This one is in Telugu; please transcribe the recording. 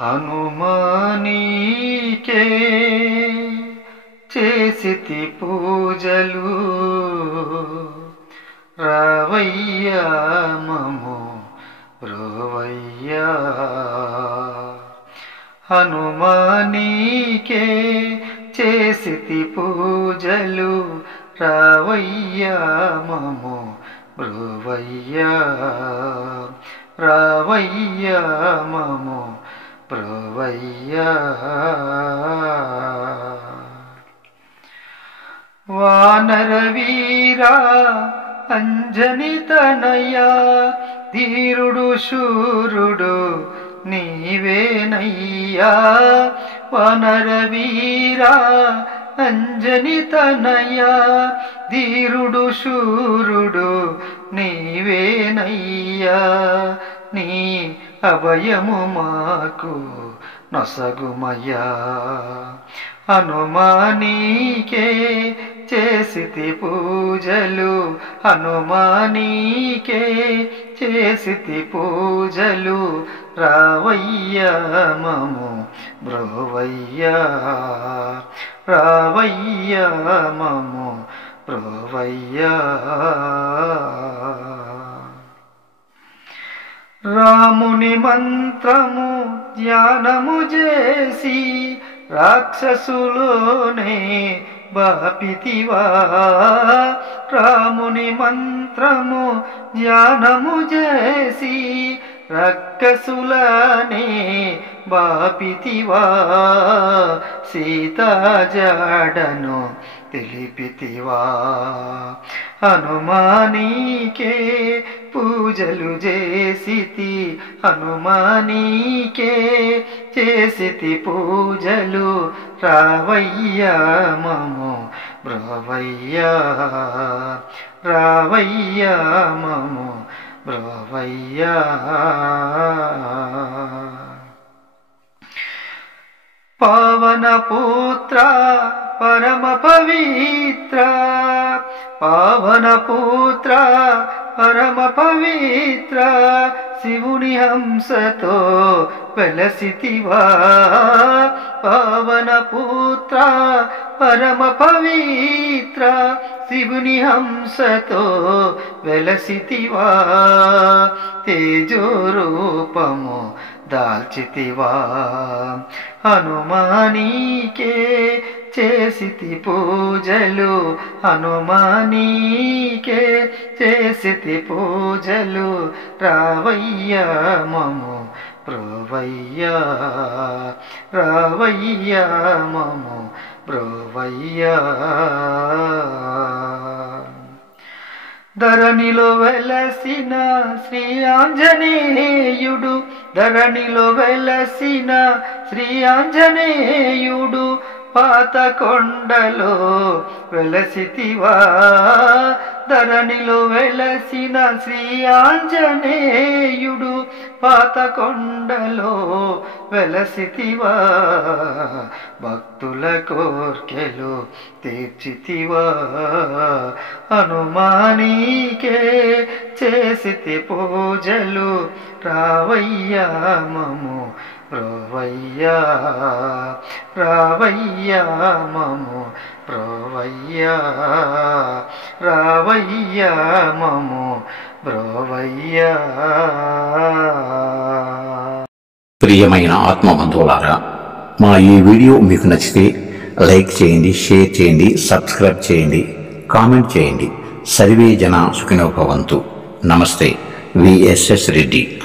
హనుమానీకే చేసితి పూజలు రావయ్యా మము రోవయ్యా. హనుమానీకే చేసితి పూజలు రావయ్యా మము రోవయ్యా. రావయ్యా మము ప్రోవయ్యా. వానర వీరా అంజని తనయా ధీరుడు శూరుడు నీవేనయ్యా. వానర వీరా అంజని తనయా ధీరుడు శూరుడు నీవేనయ్యా. నీ అభయము మాకు నొసగుమయ్యా. హనుమానీకే చేసితి పూజలు హనుమానీకే చేసితి పూజలు రావయ్యా మము బ్రోవయ్యా. రావయ్యా మము బ్రోవయ్యా. రాముని మంత్రము ధ్యానము చేసి రాక్షసులోనే బాపితివా. రాముని మంత్రము ధ్యానము చేసి రాక్షసులనే బాపితివా. సీతా జాడను తెలిపితివా. హనుమానీకే పూజలు చేసితి హనుమానీకే చేసితి పూజలు రావయ్యా మము బ్రోవయ్యా. రావయ్యా మము బ్రోవయ్యా. పవన పుత్ర పరమ పవిత్ర పవన పుత్ర పరమ పవిత్ర శివుని హంసతో వెలసితివా. పవన పుత్ర పరమ పవిత్ర శివుని హంసతో వెలసితివా. తేజో రూపము దాల్చితివా. హనుమానీకే చేసితి పూజలు హనుమానీకే చేసితి పూజలు రావయ్యా మము ప్రోవయ్యా. రావయ్యా మము ప్రోవయ్యా. ధరణిలో వెలసిన శ్రీ ఆంజనేయుడు ధరణిలో వెలసిన శ్రీ ఆంజనేయుడు పాత కొండలో వెలసితివా. ధరణిలో వెలసిన శ్రీ ఆంజనేయుడు పాత కొండలో వెలసితివా. భక్తుల కోర్కెలు తీర్చితివా. హనుమానీకే చేసితి పూజలు రావయ్యా మము ప్రోవయ్యా. రావయ్యా మము ప్రోవయ్యా. రావయ్యా మము ప్రోవయ్యా. ప్రియమైన ఆత్మబంధువులారా, మా ఈ వీడియో మీకు నచ్చితే లైక్ చేయండి, షేర్ చేయండి, సబ్స్క్రైబ్ చేయండి, కామెంట్ చేయండి. సర్వే జన సుఖినో భవంతు. నమస్తే. విఎస్ఎస్ రెడ్డి.